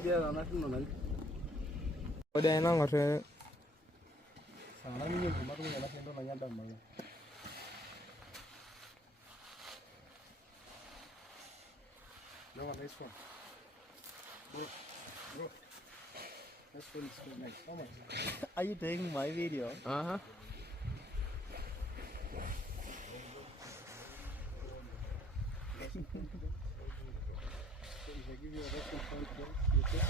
Udah nggak usah. Sana ni yung tumatong yung alas nito nanya dam mga. No, nice one. Bro. That's really so nice. How much? Are you taking my video? Uh-huh. If I give you a rest point, you take.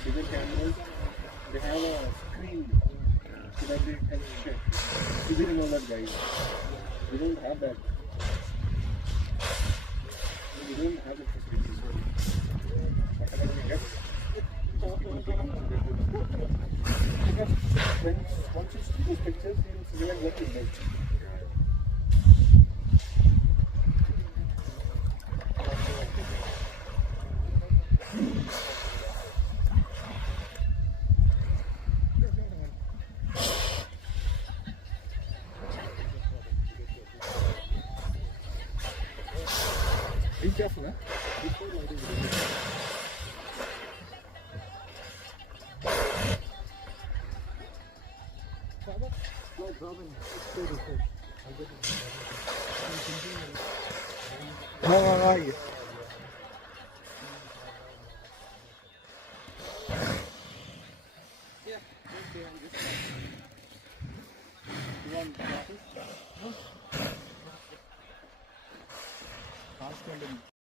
Bigger cameras, they have a screen so that they can check. You didn't know that, guys. We don't have that. We don't have that facility. So whatever we get, because once you see these pictures, you realize what you missed. Be careful, huh? No problem. How are you? Yeah, just behind this one. You want glasses? No. Ask him.